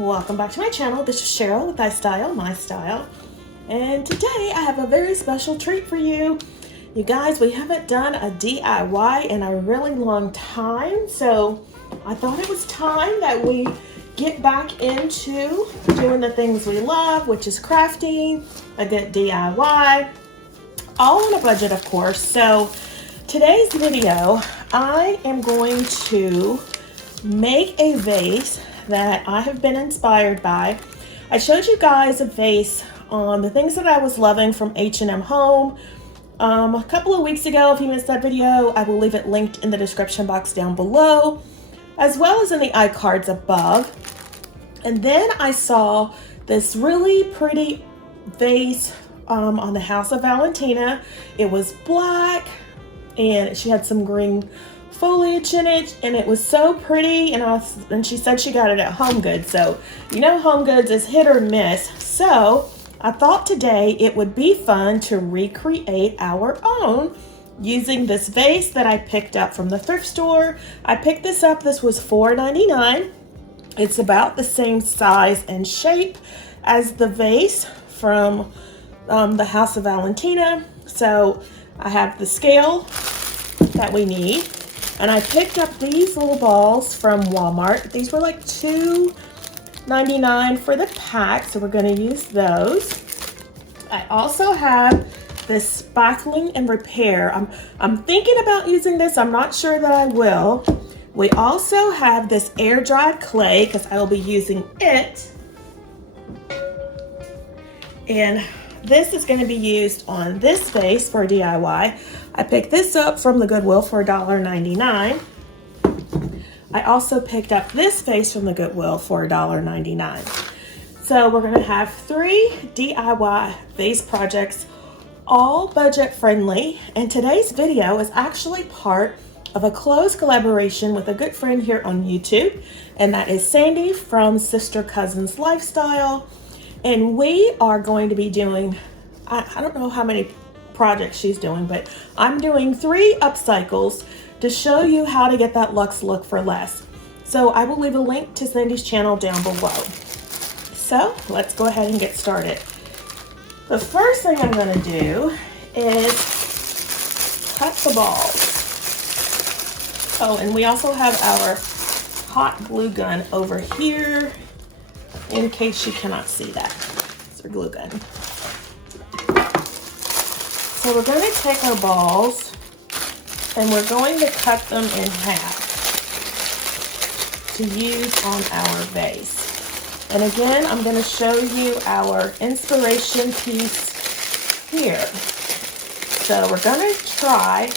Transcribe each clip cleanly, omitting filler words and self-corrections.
welcome back to my channel. This is Sheryl with iStylEMYSTYLE, and today I have a very special treat for you. You guys, we haven't done a DIY in a really long time, so I thought it was time that we get back into doing the things we love, which is crafting, a good DIY, all on a budget, of course. So today's video, I am going to make a vase that I have been inspired by. I showed you guys a vase on the things that I was loving from H&M Home a couple of weeks ago. If you missed that video, I will leave it linked in the description box down below, as well as in the iCards above. And then I saw this really pretty vase on the House of Valentina. It was black and she had some green foliage in it, and it was so pretty. And she said she got it at Home Goods, so you know Home Goods is hit or miss. So I thought today it would be fun to recreate our own using this vase that I picked up from the thrift store. I picked this up. This was $4.99. It's about the same size and shape as the vase from the House of Valentina. So I have the scale that we need. And I picked up these little balls from Walmart. These were like $2.99 for the pack, so we're going to use those. I also have this spackling and repair. I'm thinking about using this. I'm not sure that I will. We also have this air dried clay because I will be using it. And this is going to be used on this vase for a DIY. I picked this up from the Goodwill for $1.99. I also picked up this vase from the Goodwill for $1.99. So we're going to have 3 DIY vase projects, all budget friendly. And today's video is actually part of a close collaboration with a good friend here on YouTube. And that is Sandy from Sister Cousins Lifestyle. And we are going to be doing, I don't know how many projects she's doing, but I'm doing 3 upcycles to show you how to get that luxe look for less. So I will leave a link to Sandy's channel down below. So let's go ahead and get started. The first thing I'm going to do is cut the balls. Oh, and we also have our hot glue gun over here in case you cannot see that. It's our glue gun. So we're going to take our balls and we're going to cut them in half to use on our vase. And again, I'm going to show you our inspiration piece here. So we're going to try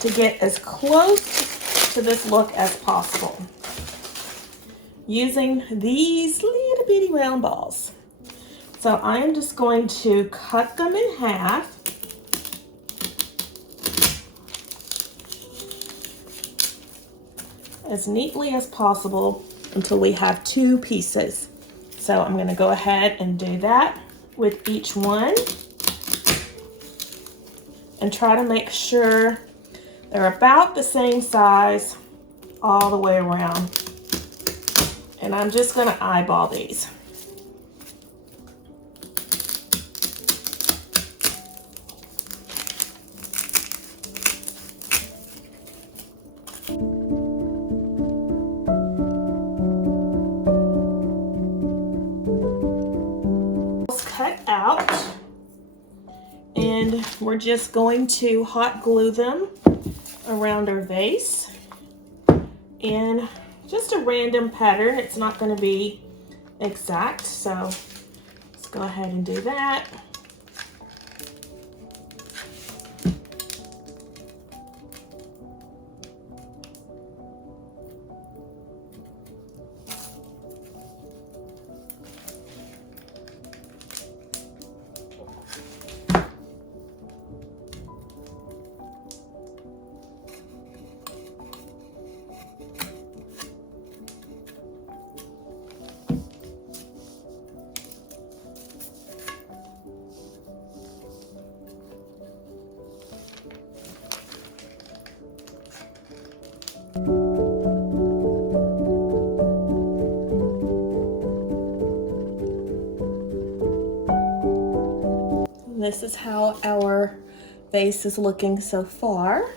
to get as close to this look as possible using these little bitty round balls. So I am just going to cut them in half. As neatly as possible until we have 2 pieces. So I'm going to go ahead and do that with each one and try to make sure they're about the same size all the way around. And I'm just going to eyeball these. Cut out, and we're just going to hot glue them around our vase in just a random pattern. It's not going to be exact, so let's go ahead and do that. this is how our vase is looking so far.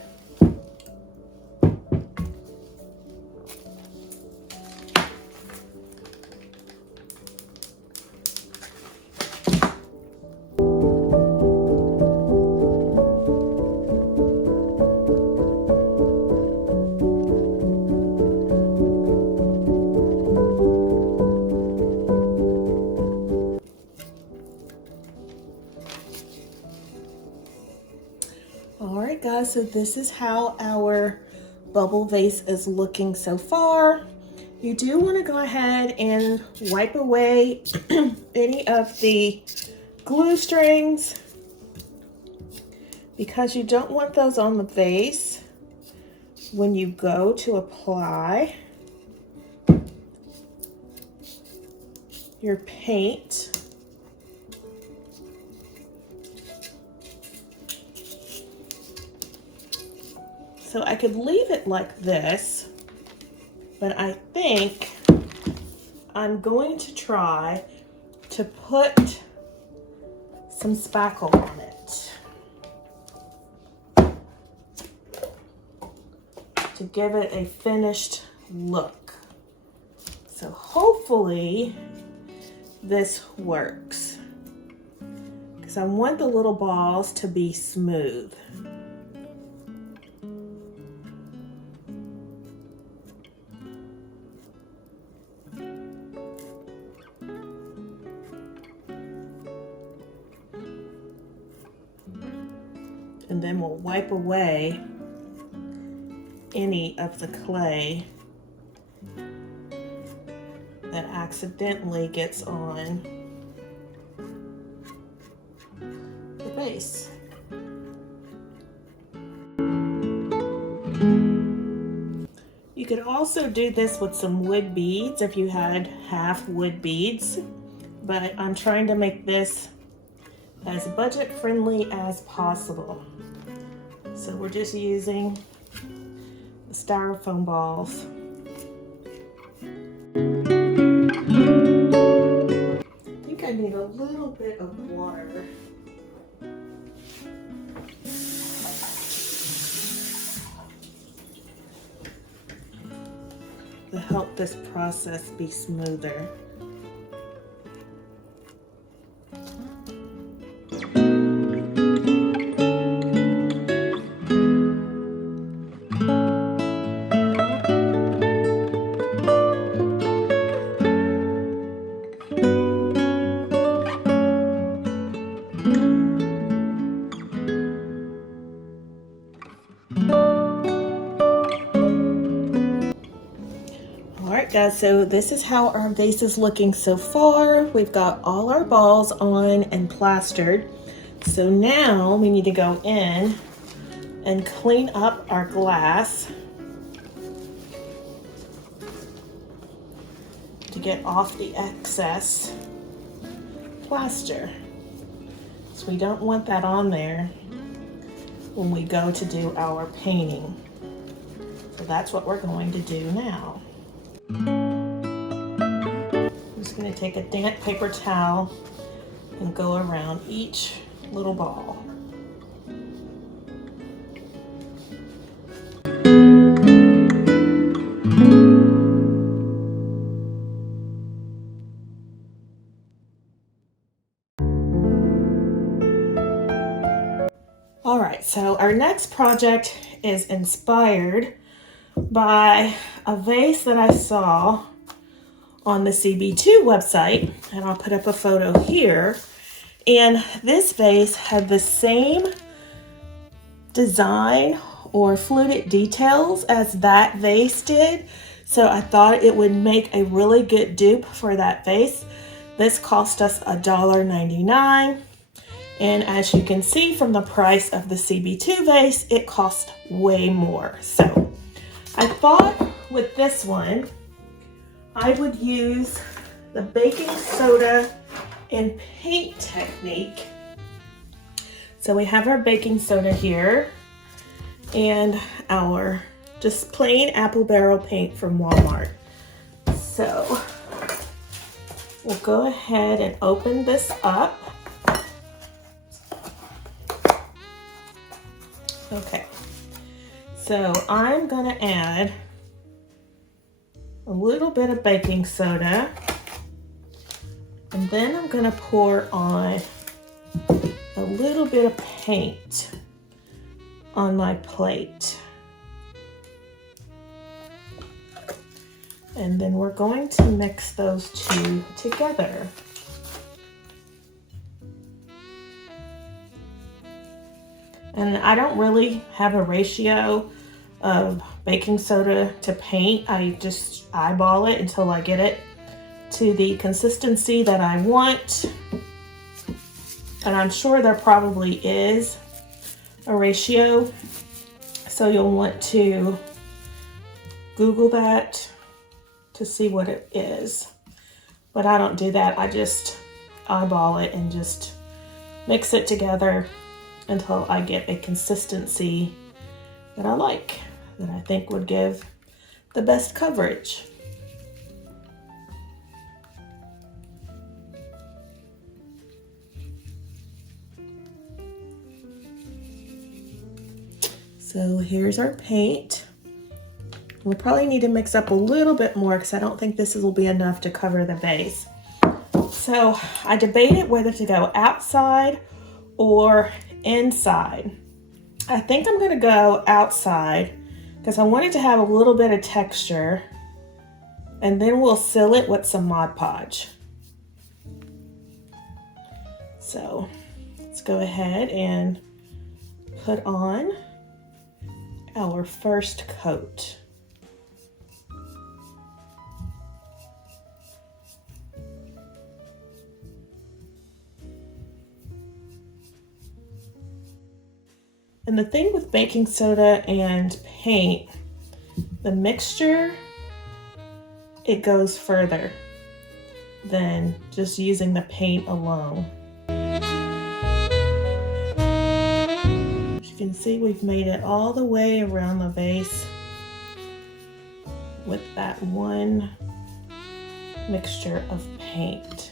Alright guys, so this is how our bubble vase is looking so far. You do want to go ahead and wipe away any of the glue strings because you don't want those on the vase when you go to apply your paint. So I could leave it like this, but I think I'm going to try to put some spackle on it to give it a finished look. So hopefully this works because I want the little balls to be smooth. And then we'll wipe away any of the clay that accidentally gets on the base. You could also do this with some wood beads if you had half wood beads, but I'm trying to make this as budget friendly as possible. So we're just using the styrofoam balls. I think I need a little bit of water. To help this process be smoother. Alright guys, so this is how our vase is looking so far. We've got all our balls on and plastered. So now we need to go in and clean up our glass to get off the excess plaster. So we don't want that on there when we go to do our painting. So that's what we're going to do now. I'm just going to take a damp paper towel and go around each little ball. All right, so our next project is inspired by a vase that I saw on the CB2 website, and I'll put up a photo here. And this vase had the same design or fluted details as that vase did, so I thought it would make a really good dupe for that vase. This cost us $1.99, and as you can see from the price of the CB2 vase, it cost way more. So I thought with this one, I would use the baking soda and paint technique. So we have our baking soda here and our just plain apple barrel paint from Walmart. So we'll go ahead and open this up. Okay, so I'm gonna add a little bit of baking soda, and then I'm gonna pour on a little bit of paint on my plate. And then we're going to mix those two together. And I don't really have a ratio of baking soda to paint. I just eyeball it until I get it to the consistency that I want. And I'm sure there probably is a ratio, so you'll want to Google that to see what it is. But I don't do that. I just eyeball it and just mix it together until I get a consistency that I like, that I think would give the best coverage. So here's our paint. We'll probably need to mix up a little bit more because I don't think this will be enough to cover the vase. So I debated whether to go outside or inside. I think I'm gonna go outside because I want it to have a little bit of texture, and then we'll seal it with some Mod Podge. So let's go ahead and put on our first coat. And the thing with baking soda and paint, the mixture, it goes further than just using the paint alone. As you can see, we've made it all the way around the vase with that one mixture of paint.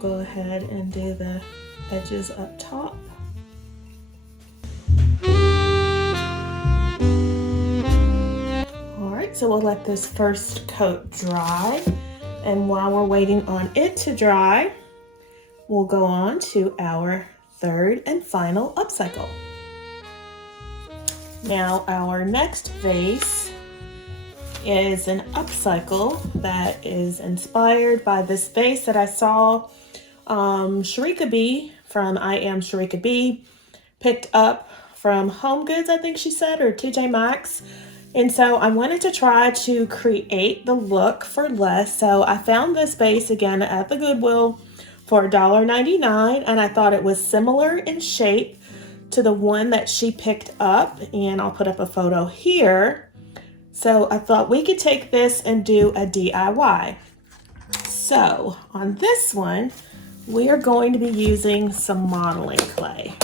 Go ahead and do the edges up top. All right, so we'll let this first coat dry, and while we're waiting on it to dry, we'll go on to our third and final upcycle. Now our next vase is an upcycle that is inspired by this vase that I saw Sharika B from I Am Sharika B picked up from Home Goods, I think she said, or TJ Maxx. And so I wanted to try to create the look for less. So I found this vase again at the Goodwill for $1.99, and I thought it was similar in shape to the one that she picked up, and I'll put up a photo here. So I thought we could take this and do a DIY. So on this one, we are going to be using some modeling clay.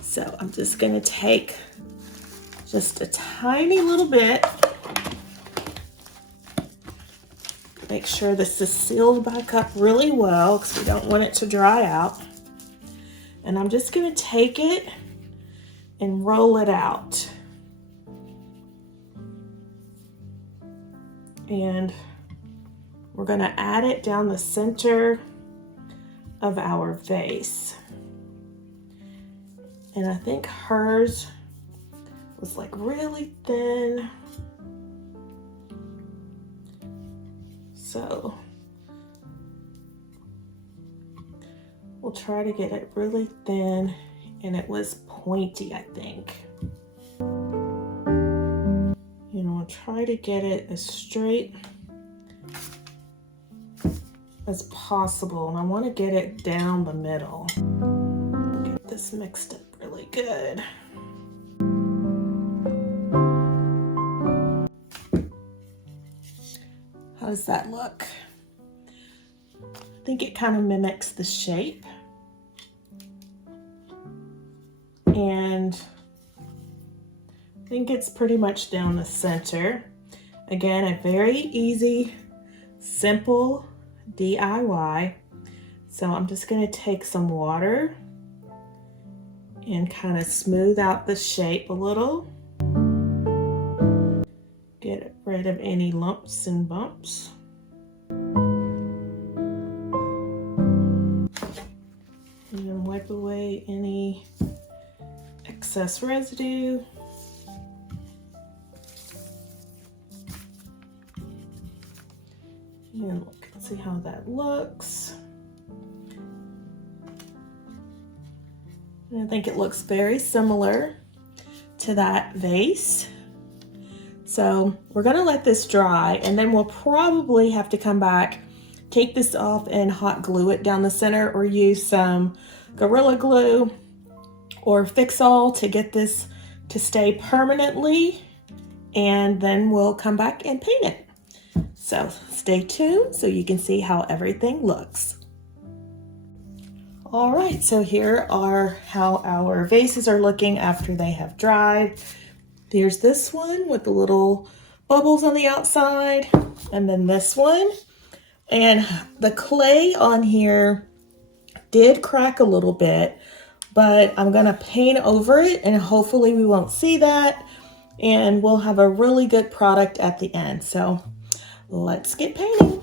So I'm just going to take just a tiny little bit. Make sure this is sealed back up really well because we don't want it to dry out. And I'm just going to take it and roll it out. And we're going to add it down the center of our vase. And I think hers was like really thin. So we'll try to get it really thin, and it was pointy, I think. You know, I'll try to get it as straight as possible, and I want to get it down the middle. Get this mixed up really good. How does that look? I think it kind of mimics the shape. And I think it's pretty much down the center. Again, a very easy, simple DIY So I'm just going to take some water and kind of smooth out the shape a little. Get rid of any lumps and bumps. And wipe away any excess residue. And look and see how that looks. And I think it looks very similar to that vase. So we're gonna let this dry, and then we'll probably have to come back, take this off and hot glue it down the center, or use some Gorilla Glue or Fix-All to get this to stay permanently, and then we'll come back and paint it. So stay tuned so you can see how everything looks. All right, so here are how our vases are looking after they have dried. There's this one with the little bubbles on the outside, and then this one. And the clay on here did crack a little bit, but I'm gonna paint over it and hopefully we won't see that, and we'll have a really good product at the end. So let's get painting.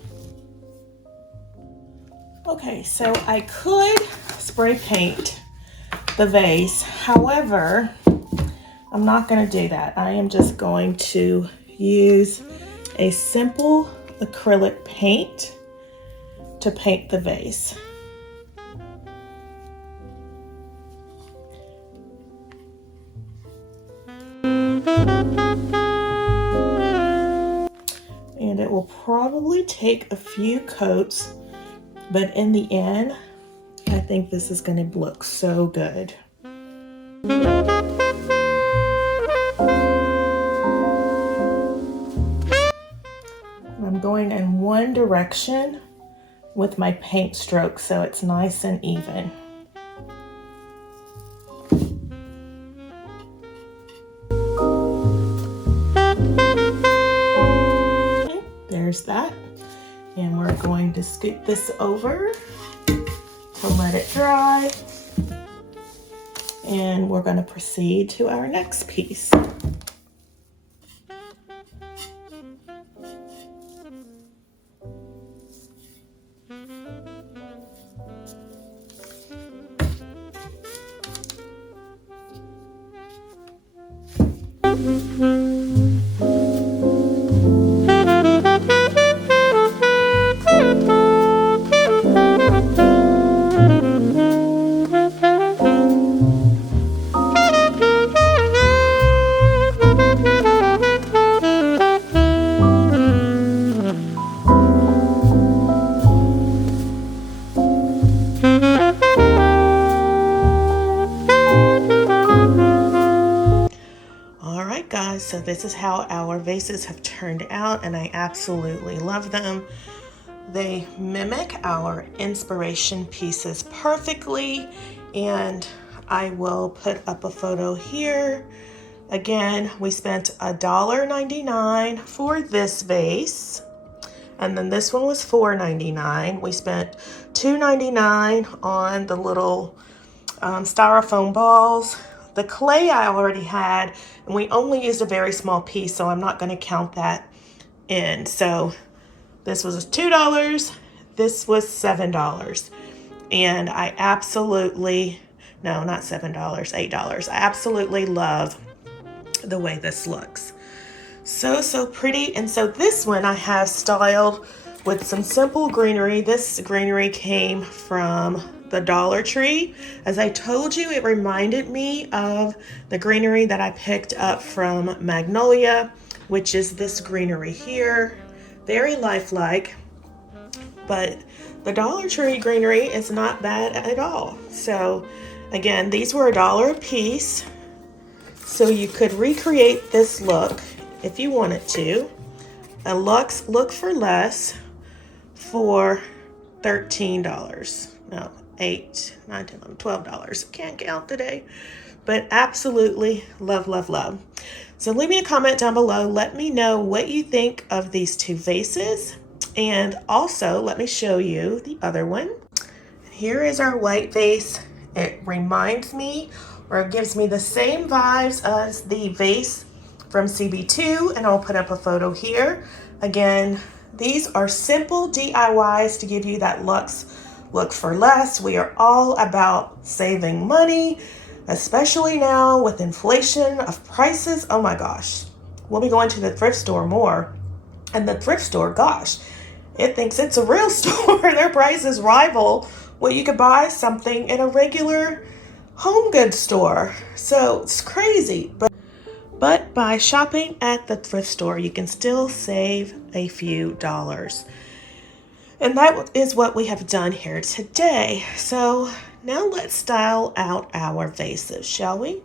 Okay, so I could spray paint the vase. However, I'm not going to do that. I am just going to use a simple acrylic paint to paint the vase. And it will probably take a few coats, but in the end, I think this is going to look so good. I'm going in one direction with my paint stroke so it's nice and even. Okay, there's that. And we're going to scoop this over to let it dry. And we're going to proceed to our next piece. So this is how our vases have turned out, and I absolutely love them. They mimic our inspiration pieces perfectly, and I will put up a photo here. Again, we spent $1.99 for this vase, and then this one was $4.99. We spent $2.99 on the little styrofoam balls. The clay I already had, and we only used a very small piece, so I'm not going to count that in. So this was $2, this was $7. And I absolutely, no, not $7, $8. I absolutely love the way this looks. So pretty. And so this one I have styled with some simple greenery. This greenery came from the Dollar Tree. As I told you, it reminded me of the greenery that I picked up from Magnolia, which is this greenery here. Very lifelike, but the Dollar Tree greenery is not bad at all. So again, these were $1 a piece, so you could recreate this look if you wanted to. A Luxe look for less for $13. No, $8, $9, $10, $12. Can't count today, but absolutely love, love, love. So leave me a comment down below. Let me know what you think of these two vases, and also let me show you the other one. here is our white vase. It reminds me, or it gives me the same vibes as the vase from CB2, and I'll put up a photo here. Again, these are simple DIYs to give you that luxe look for less. We are all about saving money, especially now with inflation of prices. Oh my gosh. We'll be going to the thrift store more. And the thrift store, gosh, it thinks it's a real store. Their prices rival what you could buy something in a regular home goods store. So it's crazy. But by shopping at the thrift store, you can still save a few dollars. And that is what we have done here today. So now let's style out our vases, shall we?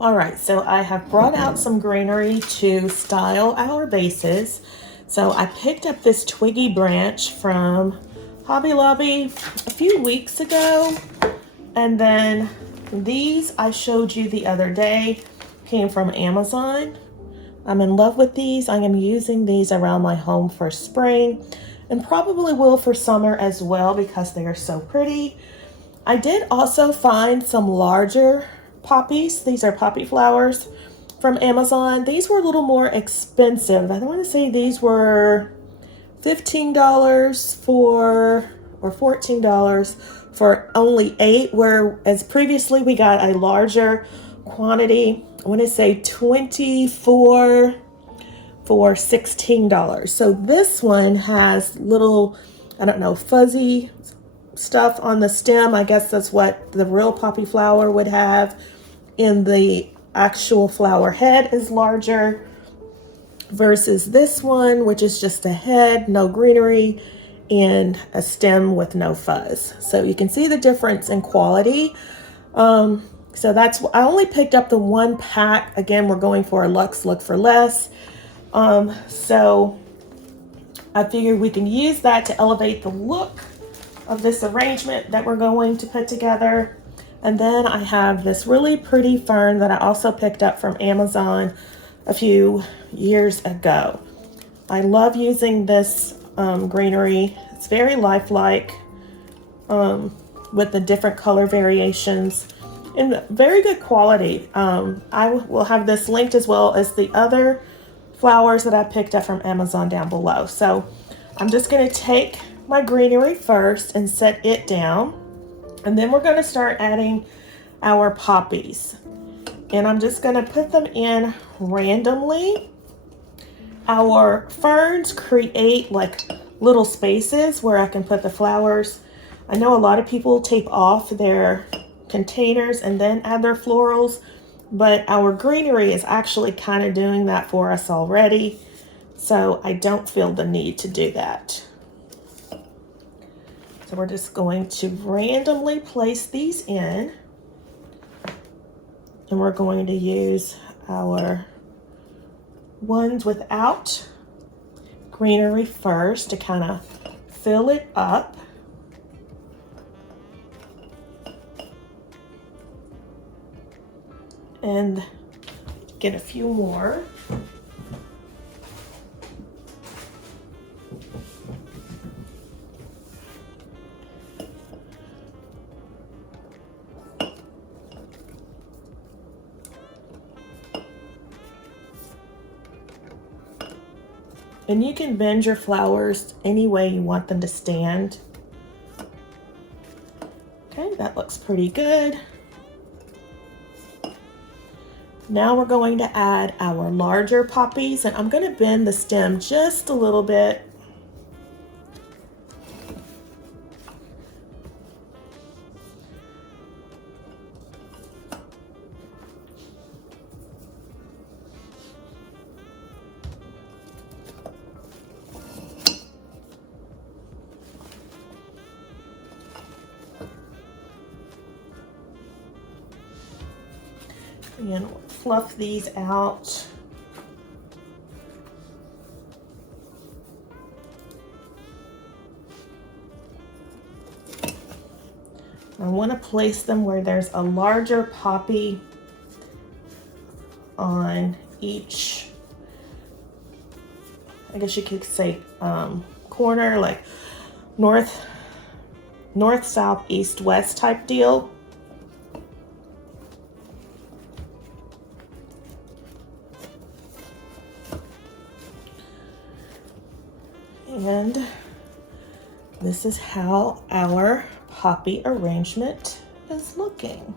All right, so I have brought out some greenery to style our vases. So I picked up this twiggy branch from Hobby Lobby a few weeks ago. And then these I showed you the other day came from Amazon. I'm in love with these. I am using these around my home for spring and probably will for summer as well because they are so pretty. I did also find some larger poppies. These are poppy flowers from Amazon. These were a little more expensive. I want to say these were $15 for, or $14 for only 8, whereas previously we got a larger quantity. I want to say 24 for $16. So this one has little, I don't know, fuzzy stuff on the stem. I guess that's what the real poppy flower would have. In the actual flower head is larger versus this one, which is just a head, no greenery, and a stem with no fuzz. So you can see the difference in quality. So that's, I only picked up the one pack. Again, we're going for a luxe look for less. So I figured we can use that to elevate the look of this arrangement that we're going to put together. And then I have this really pretty fern that I also picked up from Amazon a few years ago. I love using this greenery. It's very lifelike with the different color variations and very good quality. I will have this linked as well as the other flowers that I picked up from Amazon down below. So I'm just going to take my greenery first and set it down. And then we're going to start adding our poppies. And I'm just going to put them in randomly. Our ferns create like little spaces where I can put the flowers. I know a lot of people tape off their containers and then add their florals, but our greenery is actually kind of doing that for us already. So I don't feel the need to do that. So we're just going to randomly place these in. And we're going to use our ones without greenery first to kind of fill it up. And get a few more. And you can bend your flowers any way you want them to stand. Okay, that looks pretty good. Now we're going to add our larger poppies, and I'm going to bend the stem just a little bit. And fluff these out. I want to place them where there's a larger poppy on each, I guess you could say corner, like north north, south, east, west type deal. And this is how our poppy arrangement is looking.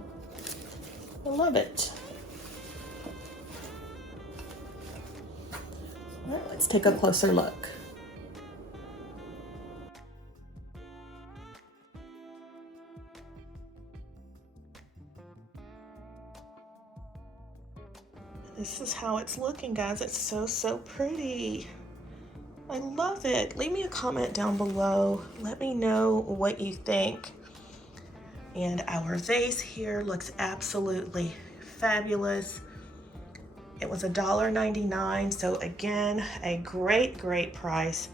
I love it. All right, let's take a closer look. This is how it's looking, guys. It's so pretty. I love it. Leave me a comment down below. Let me know what you think. And our vase here looks absolutely fabulous. It was $1.99, so again, a great price.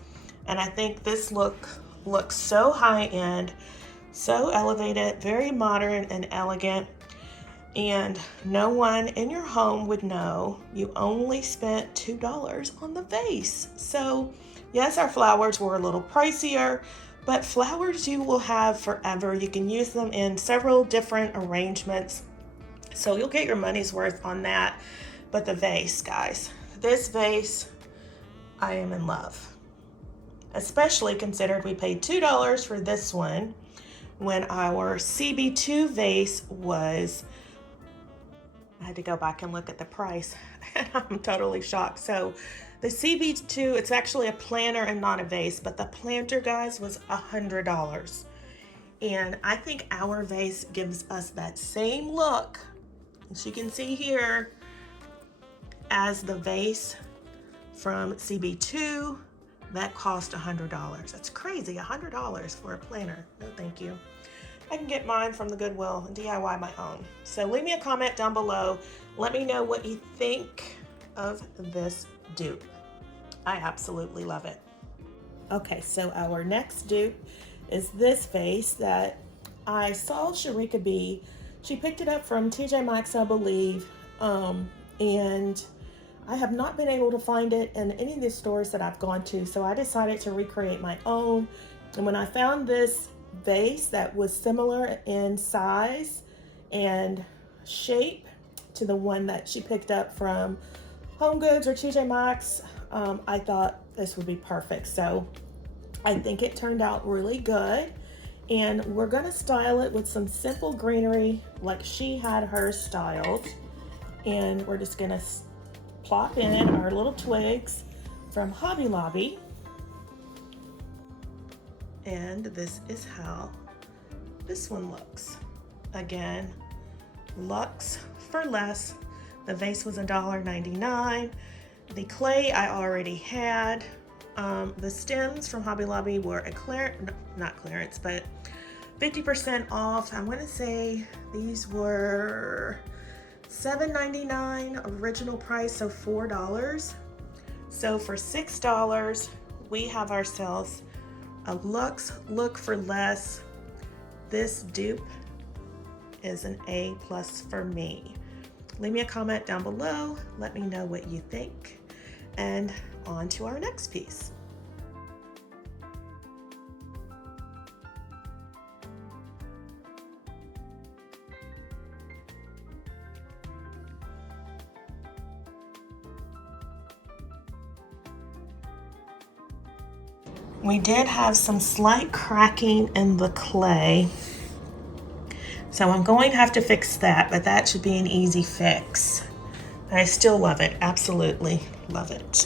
And I think this looks so high-end, so elevated, very modern and elegant. And no one in your home would know you only spent $2 on the vase. So yes, our flowers were a little pricier, but flowers you will have forever. You can use them in several different arrangements, so you'll get your money's worth on that. But the vase, guys, this vase, I am in love. Especially considered we paid $2 for this one when our CB2 vase was, I had to go back and look at the price. I'm totally shocked. So the CB2, it's actually a planter and not a vase, but the planter, guys, was $100. And I think our vase gives us that same look, as you can see here, as the vase from CB2 that cost $100. That's crazy, $100 for a planter. No, thank you. I can get mine from the Goodwill and DIY my own. So leave me a comment down below. Let me know what you think of this dupe. I absolutely love it. Okay, so our next dupe is this vase that I saw Sharika B. She picked it up from TJ Maxx, I believe, and I have not been able to find it in any of the stores that I've gone to, so I decided to recreate my own. And when I found this vase that was similar in size and shape to the one that she picked up from Home Goods or TJ Maxx, I thought this would be perfect. So I think it turned out really good, and we're gonna style it with some simple greenery like she had hers styled, and we're just gonna plop in our little twigs from Hobby Lobby. And this is how this one looks. Again, luxe for less. The vase was $1.99. The clay I already had. The stems from Hobby Lobby were not clearance, but 50% off. I'm gonna say these were $7.99 original price, so $4. So for $6, we have ourselves a luxe look for less. This dupe is an A+ for me. Leave me a comment down below. Let me know what you think. And on to our next piece. We did have some slight cracking in the clay, so I'm going to have to fix that, but that should be an easy fix. I still love it, absolutely love it.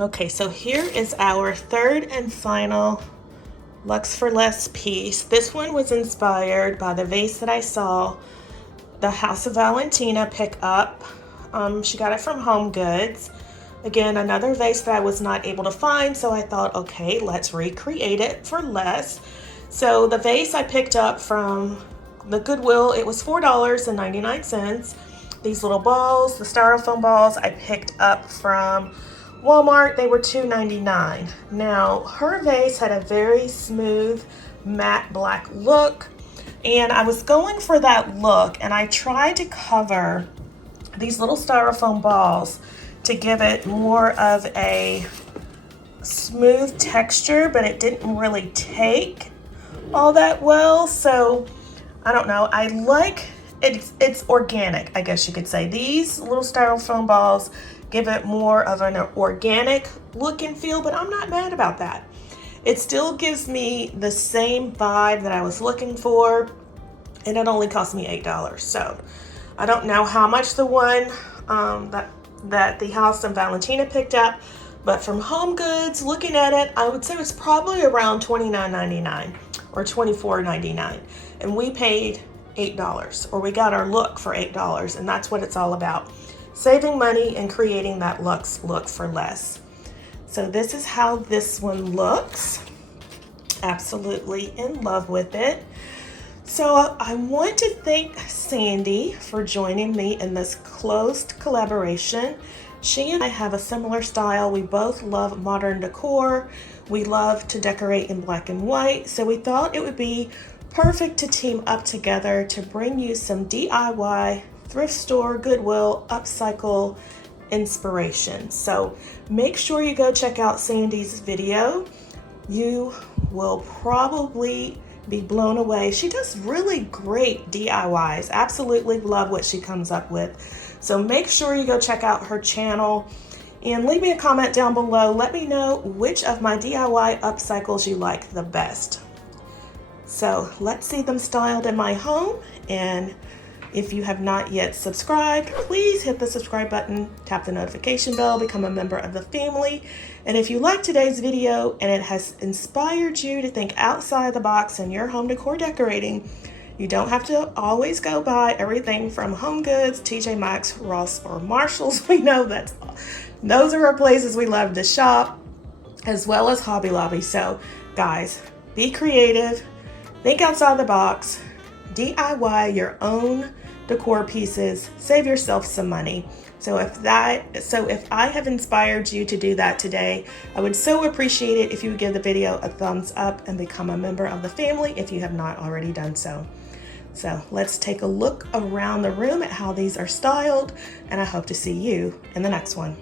Okay, so here is our third and final Luxe for Less piece. This one was inspired by the vase that I saw the House of Valentina pick up. She got it from Home Goods. Again, another vase that I was not able to find, so I thought, okay, let's recreate it for less. So the vase I picked up from the Goodwill, it was $4.99. These little balls, the styrofoam balls, I picked up from Walmart, they were $2.99. Now, her vase had a very smooth matte black look, and I was going for that look, and I tried to cover these little styrofoam balls to give it more of a smooth texture, but it didn't really take all that well. So I don't know, I like it's organic, I guess you could say. These little styrofoam balls give it more of an organic look and feel, but I'm not mad about that. It still gives me the same vibe that I was looking for, and it only cost me $8. So I don't know how much the one that the house and Valentina picked up, but from Home Goods, looking at it, I would say it's probably around $29.99 or $24.99, and we paid $8, or we got our look for $8, and that's what it's all about. Saving money and creating that luxe look for less. So this is how this one looks. Absolutely in love with it. So I want to thank Sandy for joining me in this close collaboration. She and I have a similar style. We both love modern decor. We love to decorate in black and white. So we thought it would be perfect to team up together to bring you some DIY, thrift store, Goodwill, upcycle inspiration. So make sure you go check out Sandy's video. You will probably be blown away. She does really great DIYs. Absolutely love what she comes up with. So make sure you go check out her channel and leave me a comment down below. Let me know which of my DIY upcycles you like the best. So let's see them styled in my home. And if you have not yet subscribed, please hit the subscribe button, tap the notification bell, become a member of the family. And if you like today's video and it has inspired you to think outside the box in your home decor decorating, you don't have to always go buy everything from Home Goods, TJ Maxx, Ross, or Marshalls. We know that those are our places we love to shop, as well as Hobby Lobby. So guys, be creative, think outside the box, DIY your own decor pieces, save yourself some money. So if I have inspired you to do that today, I would so appreciate it if you would give the video a thumbs up and become a member of the family if you have not already done so. So let's take a look around the room at how these are styled, and I hope to see you in the next one.